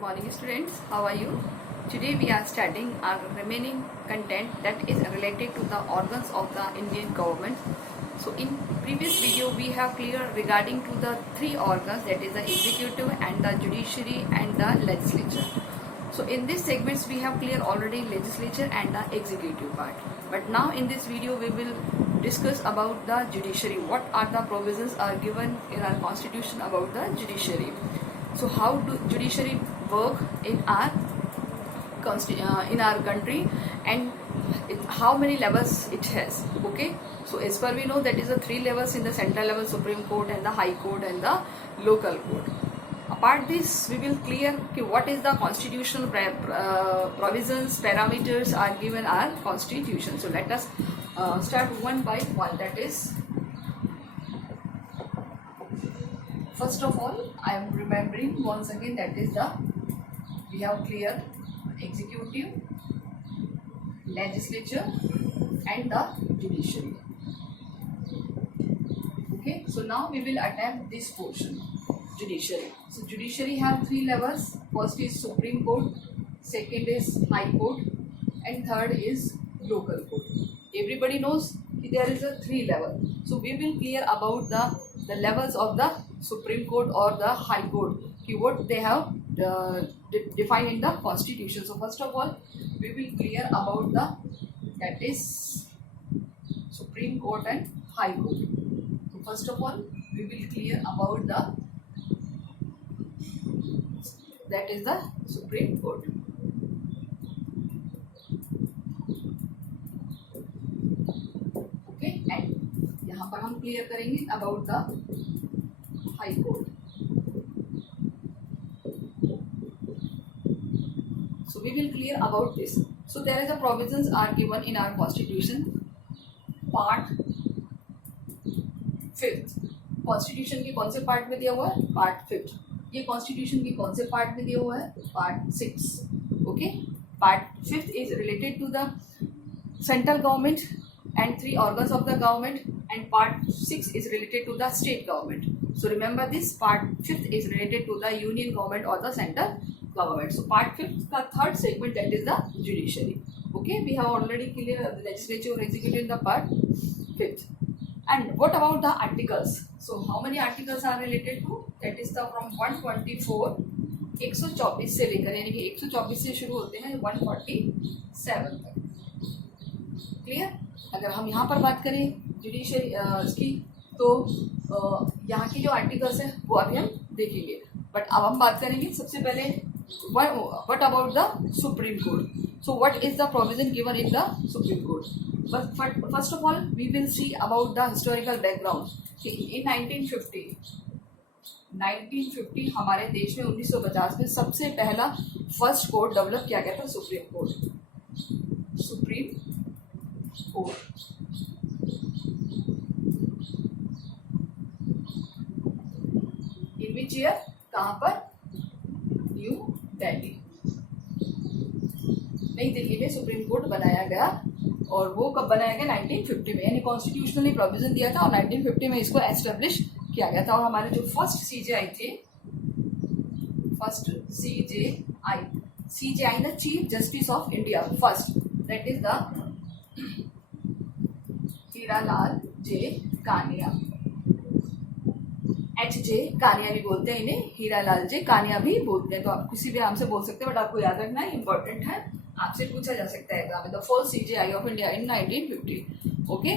Good morning students, how are you? Today we are studying our remaining content that is related to the organs of the Indian government. So in previous video we have cleared regarding to the three organs, that is the executive and the judiciary and the legislature. So in this segments we have cleared already legislature and the executive part. But now in this video we will discuss about the judiciary. What are the provisions are given in our constitution about the judiciary? So how do judiciary work in our country, and how many levels it has? Okay, so as per we know that is the three levels in the central level, Supreme Court and the High Court and the local court. Apart this, we will clear what is the constitutional provisions, parameters are given our constitution. So let us start one by one. That is, first of all, I am remembering once again that is we have clear executive, legislature and the judiciary. Okay, so now we will attempt this portion, judiciary. So judiciary have three levels. First is Supreme Court, second is High Court and third is local court. Everybody knows there is a three level. So we will clear about the levels of the Supreme Court or the High Court, what they have defined in the constitution. So first of all we will clear about that is Supreme Court and High Court. So first of all we will clear about that is the Supreme Court. Okay, and यहाँ पर हम clear करेंगे about the High Court. So we will clear about this. So there is a provisions are given in our constitution. Part 5th. Constitution के कौन से part में दिया हुआ है? Part 5th. ये constitution के कौन से part में दिया हुआ है? Part 6. Okay. Part 5th is related to the central government and three organs of the government, and part 6 is related to the state government. So remember this, part 5th is related to the union government or the central government. So part 5th का third segment, that is the judiciary. Okay, we have already cleared the legislature or executive in the part 5th. And what about the articles? So how many articles are related to? That is the from 124 124 से लेकर, यानी कि 124 से शुरू होते हैं 147 तक. Clear? अगर हम यहाँ पर बात करें जुडिशरी की, तो यहाँ की जो आर्टिकल्स है वो अभी हम देखेंगे. बट अब हम बात करेंगे सबसे पहले what about the supreme court. So what is the provision given in the supreme court? First of all we will see about the historical background. In 1950 हमारे देश में 1950 में सबसे पहला फर्स्ट कोर्ट डेवलप किया गया था, supreme court. Supreme court in which year? कहाँ पर? न्यू दिल्ली. नई दिल्ली में सुप्रीम कोर्ट बनाया गया, और वो कब बनाया गया? 1950 में, यानी कॉन्स्टिट्यूशनली प्रोविजन दिया था और 1950 में इसको एस्टेब्लिश किया गया था. और हमारे जो फर्स्ट सीजेआई थे, first CJI the chief justice of India first, that is the Hiralal J Kania. HJ Kania भी बोलते हैं इन्हें, हीरालाल जे कानिया भी बोलते हैं. तो आप किसी भी नाम से बोल सकते हैं, बट आपको याद रखना है, इंपॉर्टेंट है, आपसे पूछा जा सकता है एग्जाम में. The first CJI of India in 1950. Okay.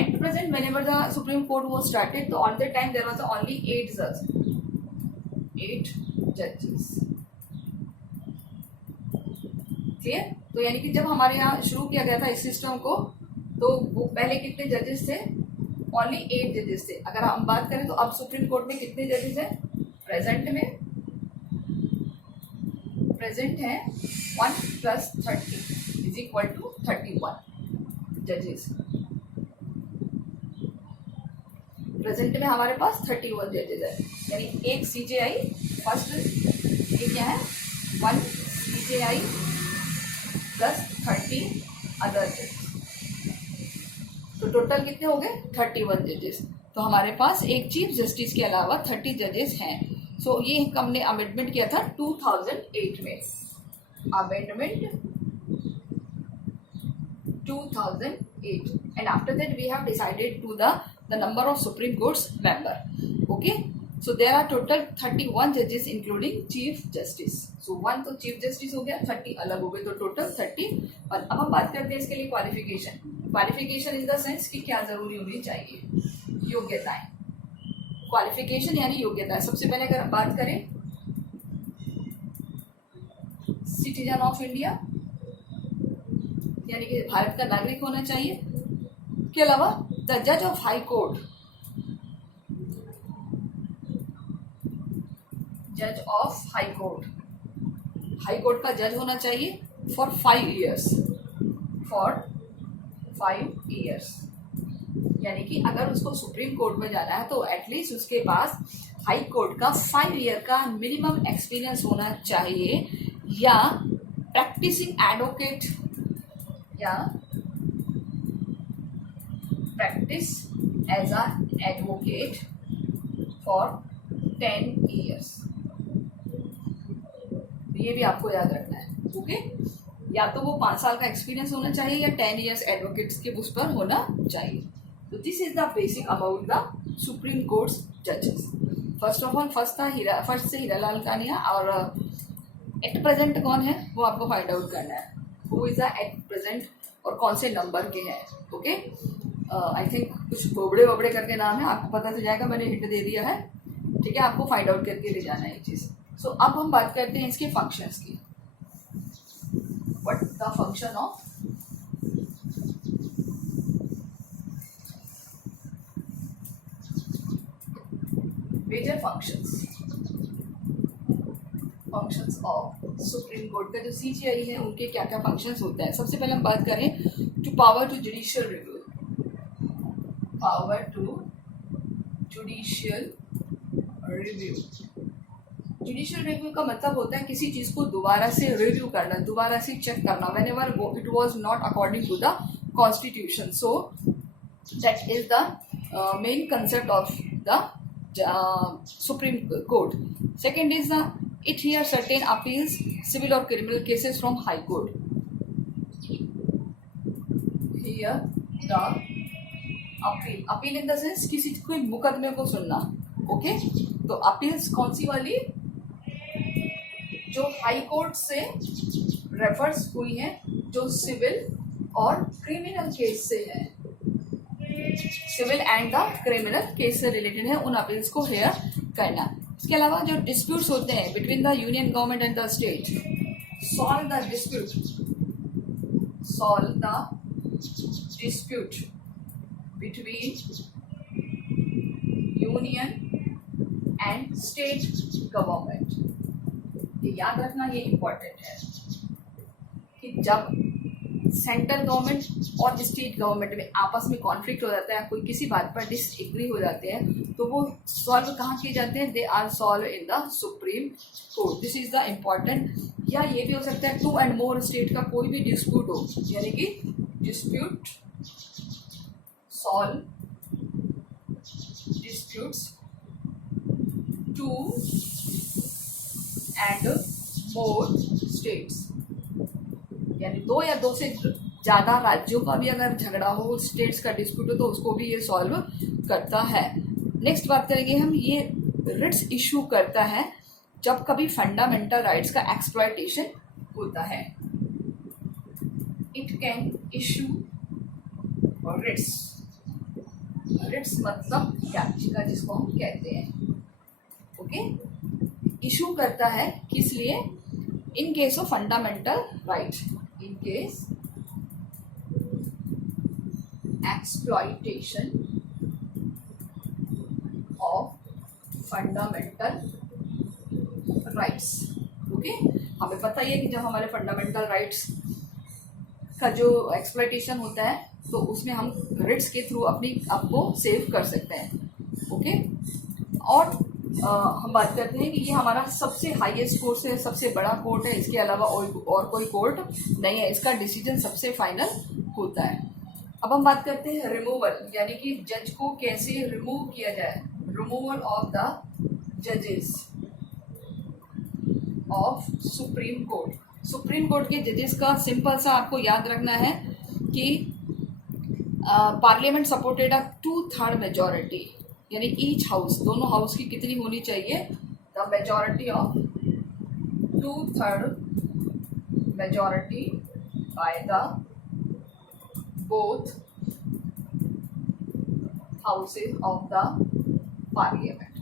At present whenever the supreme court was started, तो on the time there was only 8 जजेस. क्लियर? तो यानी कि जब हमारे यहाँ शुरू किया गया था इस सिस्टम को, तो वो पहले कितने जजेस थे? ओनली 8 जजेस थे. अगर हम बात करें तो अब सुप्रीम कोर्ट में कितने जजेस हैं? प्रेजेंट है 1 + 30 इज इक्वल टू 31 जजेस. प्रेजेंट में हमारे पास 31 जजेस है, यानी एक CJI फर्स्ट, ये क्या है? 1 CJI + 30 अदर जजेस. तो टोटल कितने हो गए? 31 जजेस. तो हमारे पास एक चीफ जस्टिस के अलावा 30 जजेस हैं. सो ये हमने अमेंडमेंट किया था 2008 में, amendment 2008, and after that we have decided to the number of Supreme Court's member. Okay, so there are total 31 judges including Chief Justice. So 1 तो Chief Justice हो गया, 30 अलग हो गए, तो टोटल 31. अब हम बात करते हैं इसके लिए qualification. Qualification in the sense कि क्या जरूरी होनी चाहिए, योग्यताएं. क्वालिफिकेशन यानी योग्यता. सबसे पहले अगर बात करें सिटीजन ऑफ इंडिया यानी कि भारत का नागरिक होना चाहिए. के अलावा द जज ऑफ हाई कोर्ट, जज of high court, high court का जज होना चाहिए फॉर 5 years, फॉर 5 years. यानी कि अगर उसको सुप्रीम कोर्ट में जाना है तो एटलीस्ट उसके पास हाई कोर्ट का 5 year का मिनिमम एक्सपीरियंस होना चाहिए, या प्रैक्टिसिंग एडवोकेट, या practice as a advocate for 10 years. ये भी आपको याद रखना है. ओके, या तो वो 5 साल का एक्सपीरियंस होना चाहिए या 10 years एडवोकेट्स के उस पर होना चाहिए. तो this is the basic about the supreme court जजेस. फर्स्ट ऑफ ऑल फर्स्ट से हीरालाल कानिया, और एट प्रेजेंट कौन है वो आपको फाइंड आउट करना है. Who is the at present और कौन से नंबर के हैं. ओके, आई थिंक कुछ बोबड़े वबड़े करके नाम है, आपको पता चल जाएगा, मैंने हिंट दे दिया है. ठीक है, आपको फाइंड आउट करके ले जाना है ये चीज़. सो अब हम बात करते हैं इसके फंक्शंस की. What the function of major functions of supreme court का जो CJI है उनके क्या क्या फंक्शंस होते हैं. सबसे पहले हम बात करें to power to judicial review. Power to judicial review. Judicial review का मतलब होता है किसी चीज़ को दोबारा से रिव्यू करना, दोबारा से चेक करना, whenever it was not according to the constitution. So that is the main concept of the Supreme Court. Second is it hears certain appeals, civil or criminal cases from High Court. Here the appeal in the sense किसी कोई मुकदमे को सुनना. Okay, तो appeals कौन सी वाली, जो high court से रेफर्स हुई हैं, जो सिविल और क्रिमिनल केस से है, civil and the criminal case से रिलेटेड है, उन अपील्स को हेयर करना. इसके अलावा जो डिस्प्यूट्स होते हैं between the union government and the state, solve the dispute, solve the dispute between union and state government. ये याद रखना, ये इंपॉर्टेंट है कि जब सेंट्रल गवर्नमेंट और स्टेट गवर्नमेंट में आपस में कॉन्फ्लिक्ट हो जाता है, कोई किसी बात पर डिसएग्री हो जाते हैं, तो वो सॉल्व कहाँ किए जाते हैं, they are solve in the supreme court. This is the important. या ये भी हो सकता है 2 and more स्टेट का कोई भी डिस्प्यूट हो, यानी कि dispute solve disputes 2 and more states, यानी 2 या 2 से ज़्यादा राज्यों का भी अगर झगड़ा हो, स्टेट्स का डिस्प्यूट हो, तो उसको भी ये सॉल्व करता है. नेक्स्ट बात करेंगे हम, ये रिट्स इशू करता है जब कभी फंडामेंटल राइट्स का एक्सप्लॉयटेशन होता है. It can issue writs. Writs मतलब याचिका जिसको हम कहते हैं. ओके, इशू करता है किस लिए, in case of fundamental right, in case exploitation of fundamental rights. Okay, हमें पता ही है कि जब हमारे फंडामेंटल राइट्स का जो एक्सप्लॉइटेशन होता है तो उसमें हम रिट्स के थ्रू अपनी आपको सेव कर सकते हैं. ओके, और हम बात करते हैं कि ये हमारा सबसे हाईएस्ट कोर्ट है, सबसे बड़ा कोर्ट है, इसके अलावा और कोई कोर्ट नहीं है, इसका डिसीजन सबसे फाइनल होता है. अब हम बात करते हैं रिमूवल, यानी कि जज को कैसे रिमूव किया जाए. रिमूवल ऑफ द जजेस, of supreme court. Supreme court के जजेस का सिंपल सा आपको याद रखना है कि पार्लियामेंट सपोर्टेड अ 2/3 मेजोरिटी, यानी ईच हाउस, दोनों हाउस की कितनी होनी चाहिए, the majority of 2/3 majority by the both houses of the parliament.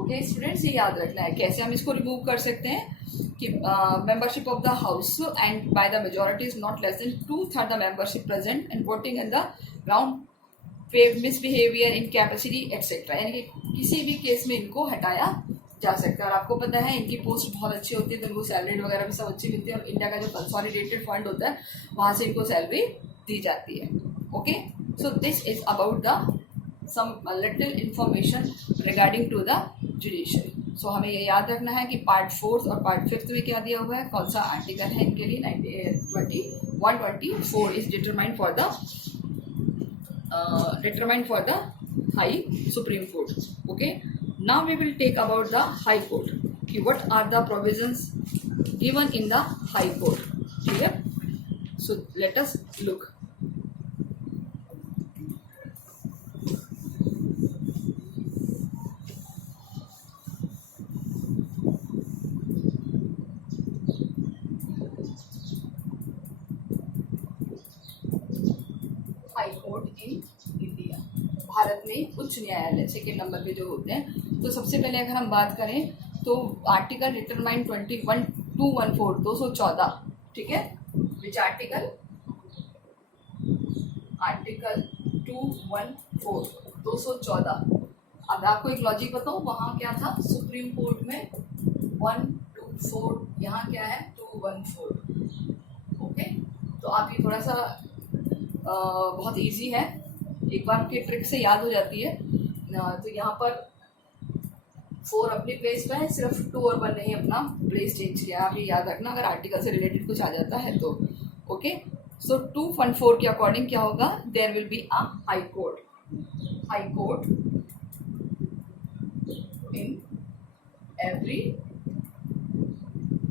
Okay students, ये याद रखना है. कैसे हम इसको रिमूव कर सकते हैं कि membership of the house and by the majority is not less than 2/3 the membership present and voting in the round misbehaviour in capacity etcetera, यानी कि किसी भी केस में इनको हटाया जा सकता है. और आपको पता है इनकी पोस्ट बहुत अच्छी होती है, तो इनको सैलरी वगैरह भी सब अच्छी मिलती है, और इंडिया का जो कंसोलिडेटेड फंड होता है वहाँ से इनको सैलरी दी जाती है. Okay, so this is about the some little information regarding to the judiciary. So हमें ये याद रखना है कि पार्ट 4 और पार्ट 5 में क्या दिया हुआ है, कौन सा आर्टिकल है इनके लिए. 124 is determined for the high supreme court. Okay, now we will take about the high court कि what are the provisions given in the high court. Clear? So let us look. High court in India, Bharat में उच्च न्यायालय second number पे जो होते हैं. तो सबसे पहले अगर हम बात करें तो आर्टिकल डिटरमाइन 214, ठीक है. Which article? आर्टिकल 214. अब आपको एक लॉजिक बताऊँ, वहाँ क्या था सुप्रीम कोर्ट में 124, यहाँ क्या है 214. ओके, तो आप ये थोड़ा सा बहुत इजी है, एक बार आपकी ट्रिक से याद हो जाती है. तो यहाँ पर 4 अपनी प्लेस पे है, सिर्फ 2 और 1 नहीं अपना प्लेस चेंज किया. आप ये याद रखना अगर आर्टिकल से रिलेटेड कुछ आ जाता है तो. ओके, सो 214 के अकॉर्डिंग क्या होगा, there will be a high court. High court in every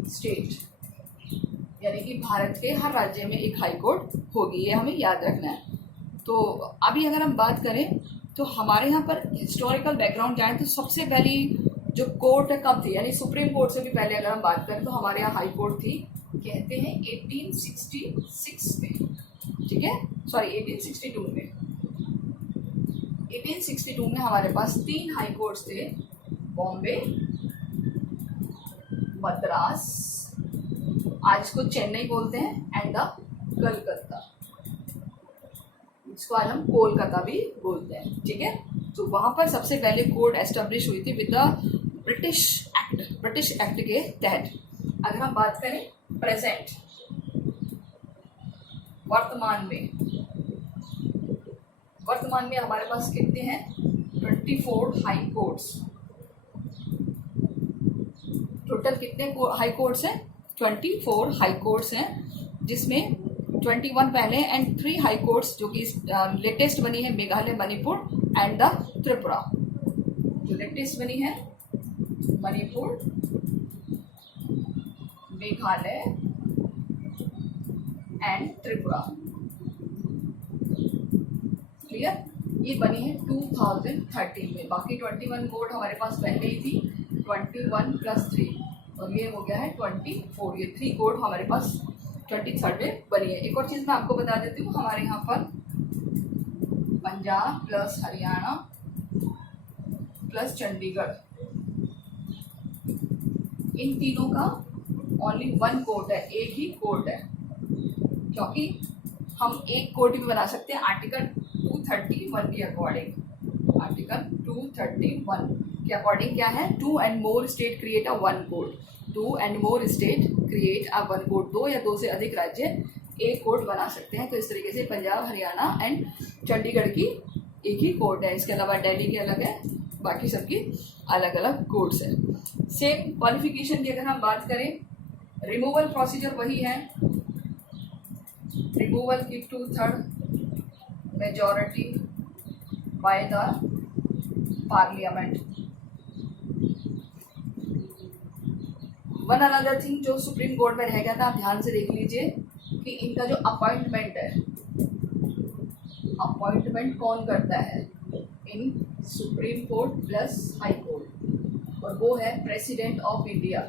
state, यानी कि भारत के हर राज्य में एक हाई कोर्ट होगी, ये हमें याद रखना है. तो अभी अगर हम बात करें तो हमारे यहाँ पर हिस्टोरिकल बैकग्राउंड जाए तो सबसे पहली जो कोर्ट है कब थी, यानी सुप्रीम कोर्ट से भी पहले अगर हम बात करें तो हमारे यहाँ हाई कोर्ट थी, कहते हैं 1866 में. ठीक है, सॉरी 1862 में. 1862 में हमारे पास 3 हाई कोर्ट्स थे, बॉम्बे, मद्रास, आज इसको चेन्नई बोलते हैं, एंड द कलकत्ता, इसको आज हम कोलकाता भी बोलते हैं. ठीक है, तो वहां पर सबसे पहले कोर्ट एस्टेब्लिश हुई थी विद द ब्रिटिश एक्ट के तहत. अगर हम बात करें प्रेजेंट, वर्तमान में हमारे पास कितने हैं, 24 हाई कोर्ट्स. टोटल कितने हाई कोर्ट्स हैं, 24 हाई कोर्ट्स हैं, जिसमें 21 पहले एंड 3 हाई कोर्ट्स जो कि लेटेस्ट बनी है मेघालय, मणिपुर एंड द त्रिपुरा. जो लेटेस्ट बनी है मणिपुर, मेघालय एंड त्रिपुरा. क्लियर? ये बनी है 2013 में. बाकी 21 कोर्ट हमारे पास पहले ही थी, 21 + 3 और ये हो गया है 24. ये 3 कोर्ट हमारे पास 23rd में बनी है. एक और चीज़ मैं आपको बता देती हूँ, हमारे यहाँ पर पंजाब प्लस हरियाणा प्लस चंडीगढ़, इन तीनों का ओनली 1 कोर्ट है, एक ही कोर्ट है, क्योंकि हम एक कोर्ट भी बना सकते हैं आर्टिकल 231 के अकॉर्डिंग. आर्टिकल 231 के अकॉर्डिंग क्या है, 2 and more state create a 1 court. 2 and more state create a 1 court. 2 या 2 से अधिक राज्य एक कोर्ट बना सकते हैं. तो इस तरीके से पंजाब, हरियाणा एंड चंडीगढ़ की एक ही कोर्ट है. इसके अलावा दिल्ली के अलग है, बाकी सबकी अलग अलग कोर्ट्स हैं. सेम क्वालिफिकेशन की अगर हम बात करें, रिमूवल प्रोसीजर वही है, रिमूवल की 2/3 majority by the parliament. One another thing जो सुप्रीम कोर्ट में रह गया था, आप ध्यान से देख लीजिए कि इनका जो अपॉइंटमेंट है, अपॉइंटमेंट कौन करता है in supreme court plus high court, और वो है प्रेसिडेंट ऑफ इंडिया,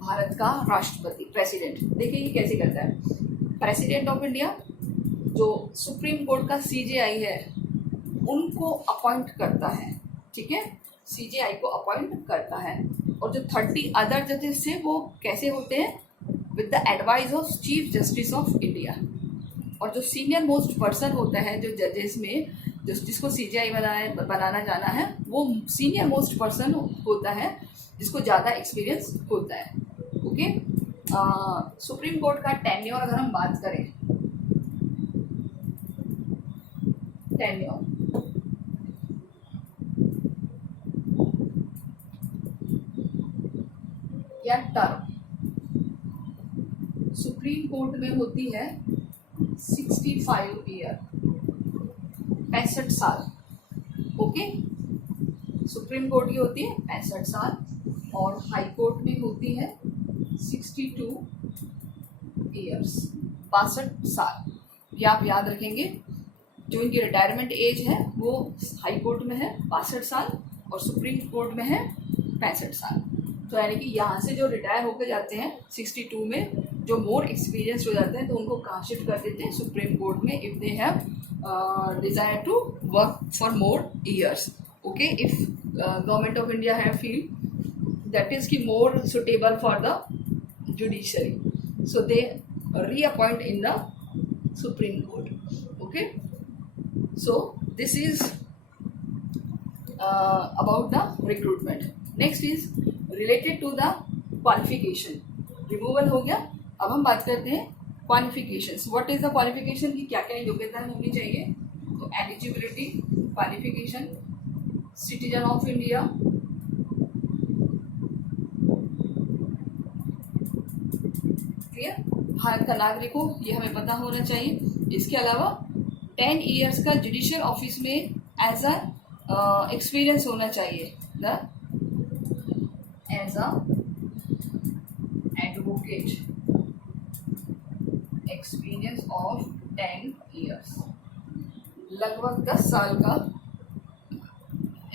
भारत का राष्ट्रपति, प्रेसिडेंट। देखिए ये कैसे करता है, प्रेसिडेंट ऑफ इंडिया जो सुप्रीम कोर्ट का सीजेआई है उनको अपॉइंट करता है, ठीक है, सीजेआई को अपॉइंट करता है। और जो 30 अदर जजेस थे वो कैसे होते हैं, with the advice of chief justice of India. और जो सीनियर मोस्ट पर्सन होता है जो जजेस में, जिसको सीजेआई बनाना जाना है, वो सीनियर मोस्ट पर्सन होता है जिसको ज़्यादा एक्सपीरियंस होता है। ओके, सुप्रीम कोर्ट का टेन्योर अगर हम बात करें, टेन्योर या टर्म सुप्रीम कोर्ट में होती है 65 ईयर, 65 साल। ओके, सुप्रीम कोर्ट की होती है 65 साल और हाई कोर्ट में होती है 62 ईयर्स, 62 साल। ये आप याद रखेंगे, जो इनकी रिटायरमेंट एज है वो हाई कोर्ट में है 62 साल और सुप्रीम कोर्ट में है 65 साल। तो यानी कि यहाँ से जो रिटायर होकर जाते हैं 62 में, जो मोर एक्सपीरियंस हो जाते हैं तो उनको कहाँ शिफ्ट कर देते हैं, सुप्रीम कोर्ट में, if they have desire to work for more years. Okay, if government of India have feel that is ki more suitable for the judiciary, so they reappoint in the Supreme Court. Okay, so this is about the recruitment. Next is related to the qualification. Removal हो गया, अब हम बात करते हैं qualifications. What is the qualification, की क्या क्या योग्यता होनी चाहिए। तो eligibility qualification, citizen of India, Bharat का नागरिक हो, ये हमें पता होना चाहिए। इसके अलावा 10 ईयर्स का जुडिशियल ऑफिस में एज अ एक्सपीरियंस होना चाहिए, the as a advocate experience of 10 years, लगभग 10 साल का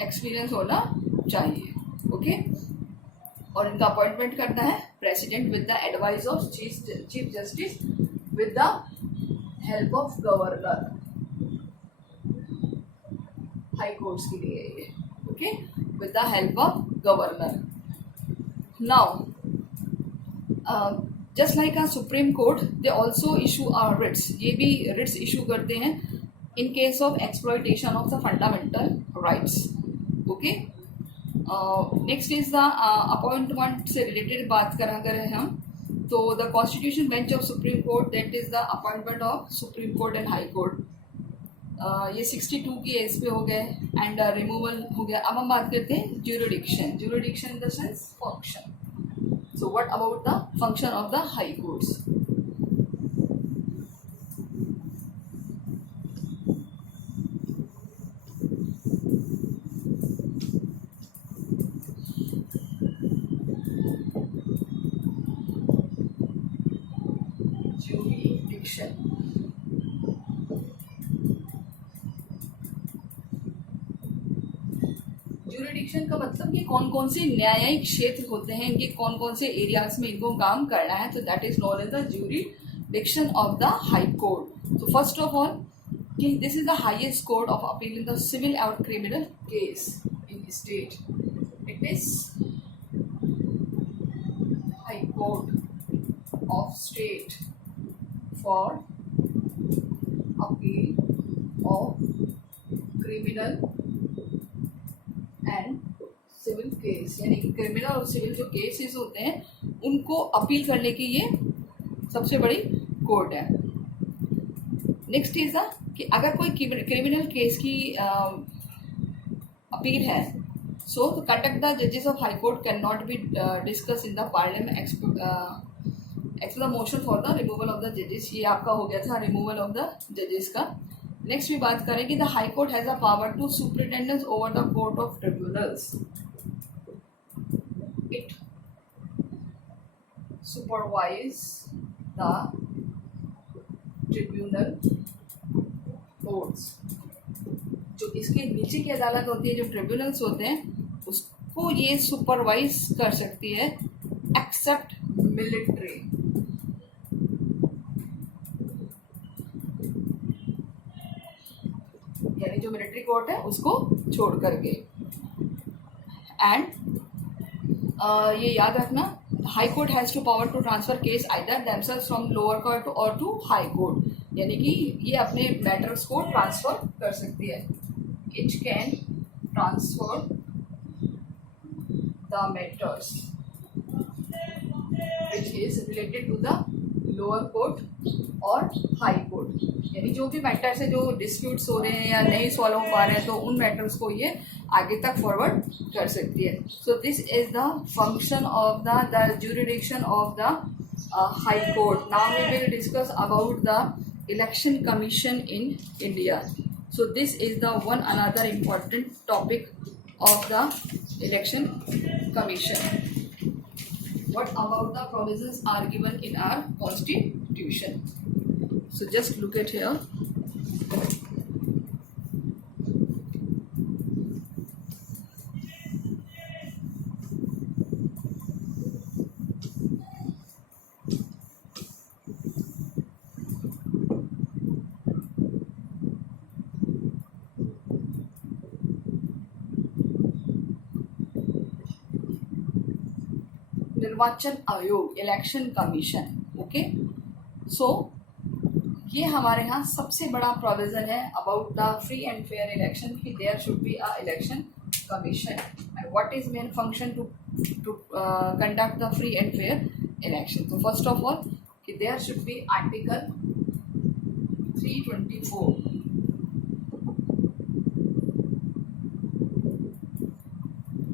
एक्सपीरियंस होना चाहिए। ओके, और इनका अपॉइंटमेंट करता है president with the advice of chief justice with the help of governor, high courts के लिए ये। Okay, with the help of governor. Now just like a supreme court, they also issue Ritz, ये भी Ritz issue करते हैं in case of exploitation of the fundamental rights. Okay, next is the appointment से related बात करें हम, तो the constitution bench of supreme court, that is the appointment of supreme court and high court. ये 62 की as पे हो गए एंड रिमूवल हो गया। अब हम बात करते हैं jurisdiction, jurisdiction in the sense function. So what about the function of the high courts. Jurisdiction का मतलब कि कौन कौन से न्यायिक क्षेत्र होते हैं, इनके कौन कौन से एरियाज में इनको काम करना है, तो that is known as the jurisdiction of the high court. तो फर्स्ट ऑफ ऑल कि this is the highest court of appeal in the civil और criminal case in state. It is high court of state for appeal of criminal and civil case, यानी कि criminal और civil जो cases होते हैं उनको appeal करने की ये सबसे बड़ी कोर्ट है। नेक्स्ट इज द कि अगर कोई क्रिमिनल केस की अपील है, सो तो कंडक्ट द जजेस of high court can not be discuss in the parliament x the motion for the removal of the जजेस। ये आपका हो गया था रिमूवल ऑफ द जजेस का। नेक्स्ट भी बात करेंगे, the high court has a power to superintendence over the court of tribunals. it supervise the tribunal courts. जो इसके नीचे की अदालत होती है, जो ट्रिब्यूनल्स होते हैं, उसको ये सुपरवाइज कर सकती है एक्सेप्ट मिलिट्री। यानी जो मिलिट्री कोर्ट है उसको छोड़ करके। एंड ये याद रखना, high court has to power to transfer case either themselves from lower court और टू हाई कोर्ट। यानी कि ये अपने मैटर्स को ट्रांसफर कर सकती है। It can transfer the matters which is related to the lower court और हाई कोर्ट। यानी जो भी मैटर्स है, जो डिस्प्यूट्स हो रहे हैं या नहीं सॉल्व हो पा रहे हैं, तो उन मैटर्स को ये आगे तक फॉरवर्ड कर सकती है। So this is the function of the jurisdiction of the high court. Now we will discuss about the election commission in India. So this is the one another important topic of the election commission. What about the provisions are given in our constitution? So just look at here. निर्वाचन आयोग, election commission. Okay, सो ये हमारे यहाँ सबसे बड़ा provision है about the free and fair election कि there should be a election commission. And what is main function to conduct the free and fair election. तो फर्स्ट ऑफ ऑल कि there should be article 324,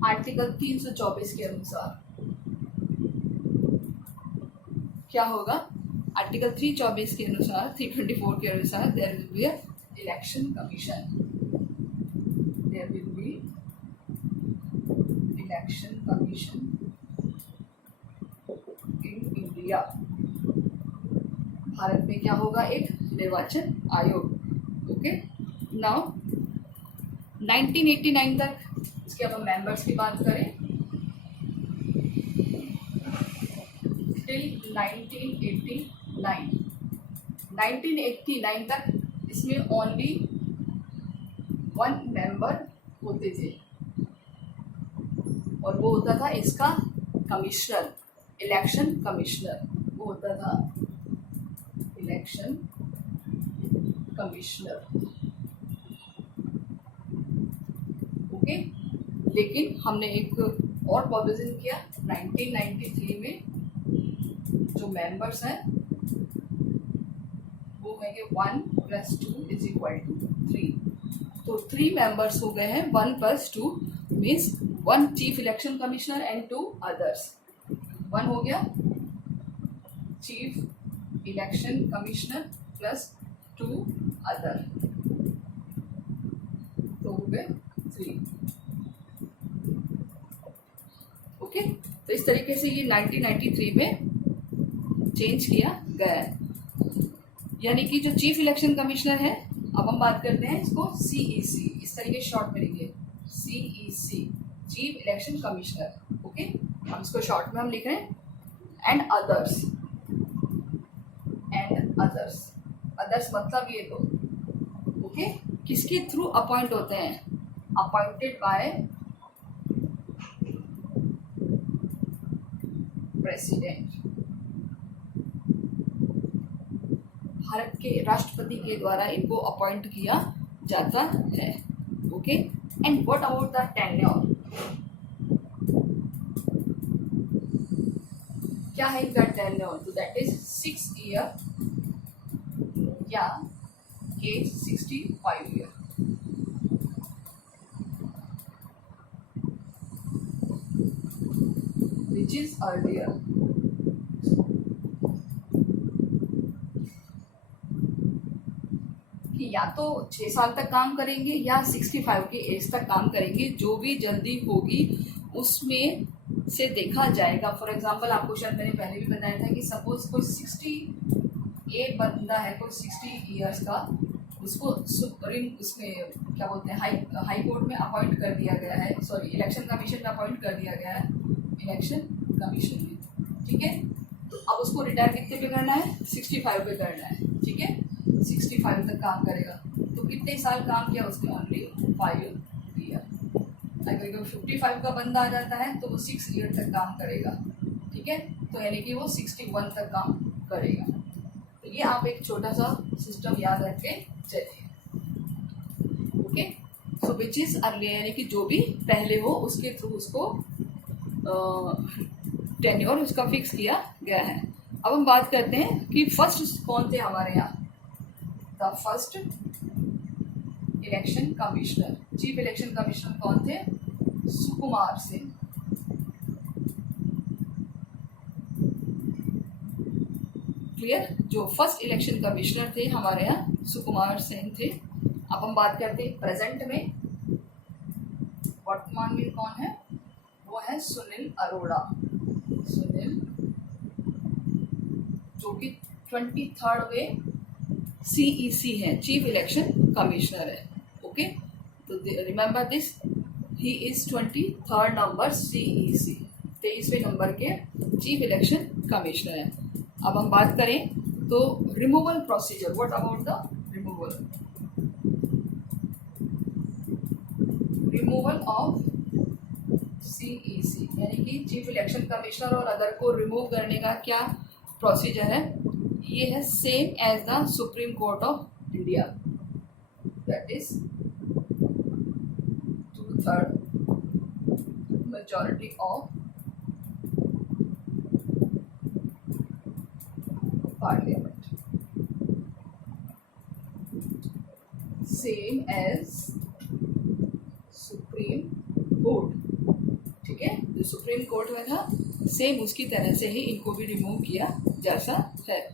article 324 के अनुसार क्या होगा? Article 324 के अनुसार, 324 के अनुसार there will be election commission. There will be election commission in India. Bharat में क्या होगा? एक निर्वाचन आयोग। ओके, नाउ 1989 तक इसके अब हम मेंबर्स की बात करें, टिल 1989 तक इसमें ओनली 1 मेंबर होते थे और वो होता था इसका कमिश्नर, इलेक्शन कमिश्नर। वो होता था इलेक्शन कमिश्नर। ओके, लेकिन हमने एक और प्रोविजन किया 1993 में, जो मेंबर्स हैं वो है 1 + 2 = 3। तो 3 मेंबर्स हो गए हैं। 1 + 2 means 1 chief election commissioner and 2 others. 1 हो गया chief election commissioner plus 2 other, तो हो गए 3। ओके, तो इस तरीके से ये 1993 में चेंज किया गया है। यानी कि जो चीफ इलेक्शन कमिश्नर है, अब हम बात करते हैं इसको CEC, इस तरीके शॉर्ट में लिखिए CEC, chief election commissioner. Okay, हम इसको शॉर्ट में हम लिख रहे हैं। एंड अदर्स, अदर्स मतलब ये दो। ओके, किसके थ्रू अपॉइंट होते हैं? अपॉइंटेड बाय प्रेसिडेंट, भारत के राष्ट्रपति के द्वारा इनको अपॉइंट किया जाता है। Okay, and what about the tenure? क्या है इनका टेन्योर? तो दैट इज 6 ईयर या age 65 year. Which is earlier. या तो 6 साल तक काम करेंगे या 65 की एज तक काम करेंगे। जो भी जल्दी होगी उसमें से देखा जाएगा। फॉर एग्जांपल आपको शायद मैंने पहले भी बताया था कि सपोज कोई 68 बंदा है, कोई 60 ईयर्स का, उसको सुप्रीम उसमें क्या बोलते हैं हाई कोर्ट में अपॉइंट कर दिया गया है, सॉरी इलेक्शन कमीशन में अपॉइंट कर दिया गया है, इलेक्शन कमीशन में, ठीक है। तो अब उसको रिटायर कितने पे करना है, 65 पे करना है, ठीक है। 65 तक काम करेगा। तो कितने साल काम किया उसने, ओनली 5 ईयर। अगर 55 का बंदा आ जाता है तो वो 6 ईयर तक काम करेगा, ठीक है। तो यानी कि वो 61 तक काम करेगा। तो ये आप एक छोटा सा सिस्टम याद रख के चलिए, okay. So which is early, यानी कि जो भी पहले हो उसके थ्रू उसको टेन्योर उसका फिक्स किया गया है। अब हम बात करते हैं कि फर्स्ट कौन थे हमारे यहाँ। The first election commissioner, chief election commissioner कौन थे, सुकुमार सिंह। क्लियर, जो फर्स्ट इलेक्शन कमिश्नर थे हमारे यहाँ सुकुमार सिंह थे। अब हम बात करते हैं प्रेजेंट में, वर्तमान में कौन है, वो है सुनील अरोड़ा। सुनील जो कि 23rd CEC है, चीफ इलेक्शन कमिश्नर है, ओके। तो remember this, he is 23rd number CEC, 23वें नंबर के चीफ इलेक्शन कमिश्नर है। अब हम बात करें तो removal procedure, what about the removal of CEC, यानी कि चीफ इलेक्शन कमिश्नर और अदर को रिमूव करने का क्या प्रोसीजर है, ये है same as the supreme court of India, that is 2/3 majority of parliament, same as supreme court, ठीक है। जो सुप्रीम कोर्ट में था सेम उसकी तरह से ही इनको भी रिमूव किया जैसा है।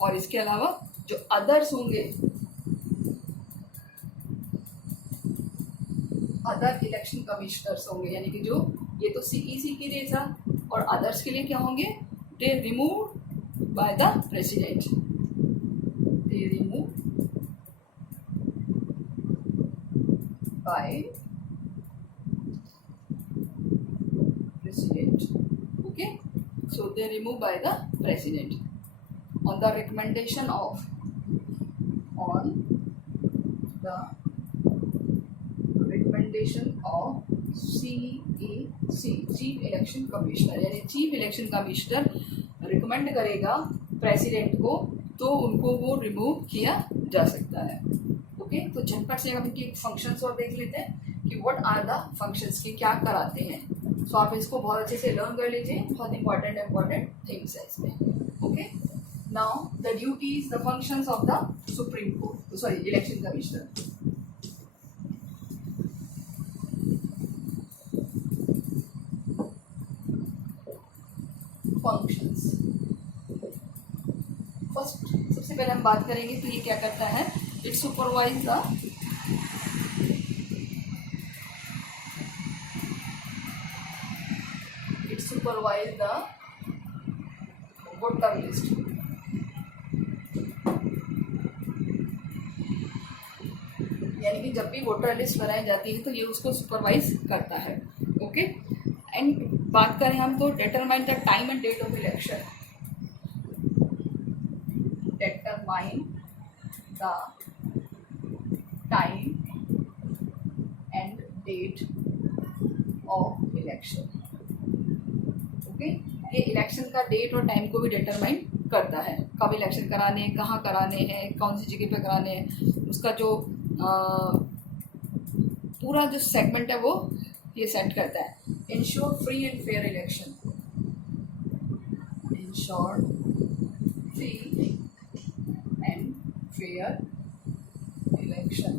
और इसके अलावा जो अदर्स होंगे, अदर इलेक्शन कमिश्नर्स होंगे, यानी कि जो ये तो CEC के लिए था, और अदर्स के लिए क्या होंगे, they remove by the president, they remove by president, okay. So they removed by the president on the recommendation of, on the recommendation of CEC, chief election commissioner, यानी चीफ इलेक्शन कमिश्नर रिकमेंड करेगा president को तो उनको वो remove किया जा सकता है, ओके। तो झटपट से हम इनकी फंक्शंस और देख लेते हैं कि व्हाट आर द फंक्शंस, की क्या कराते हैं। सो आप इसको बहुत अच्छे से लर्न कर लीजिए, बहुत इंपॉर्टेंट थिंग्स है इसमें, okay. Now the duties, the functions of the supreme court, sorry election commissioner. Functions, first सबसे पहले हम बात करेंगे तो ये क्या करता है, it supervise the supervise the voter list, यानी कि जब भी वोटर लिस्ट बनाई जाती है तो ये उसको सुपरवाइज करता है, ओके। एंड बात करें हम तो determine the time and date of election, determine the time and date of election, okay. ये इलेक्शन का डेट और टाइम को भी डिटरमाइन करता है, कब इलेक्शन कराने हैं, कहाँ कराने हैं, कौन सी जगह पे कराने हैं, उसका जो पूरा जो सेगमेंट है वो ये सेट करता है। Ensure free and fair election, ensure free and fair election,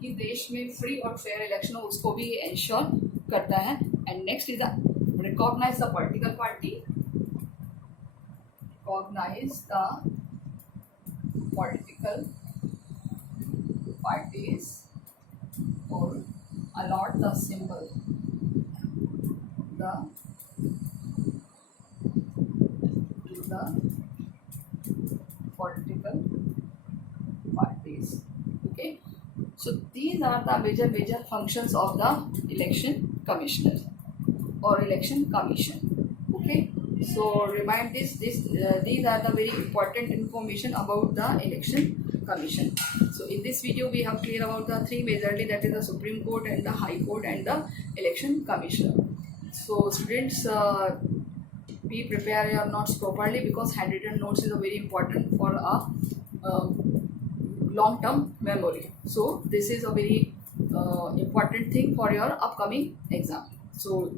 कि देश में फ्री और फेयर इलेक्शन हो उसको भी ये इंश्योर करता है। And next is the recognize the political party, recognize the political parties or allot the symbol to the political parties. Okay, so these are the major functions of the election commissioner or election commission. Okay, so remind these are the very important information about the election commission. So in this video we have clear about the three majorly, that is the Supreme Court and the High Court and the election commissioner. So students, be prepare your notes properly, because handwritten notes is a very important for a long term memory. So this is a very important thing for your upcoming exam. So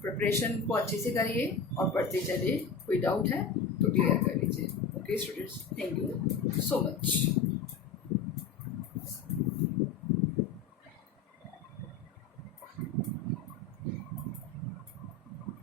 preparation को अच्छे से करिए और पढ़ते चलिए, कोई doubt है तो क्लियर कर लीजिए. Okay students, thank you so much.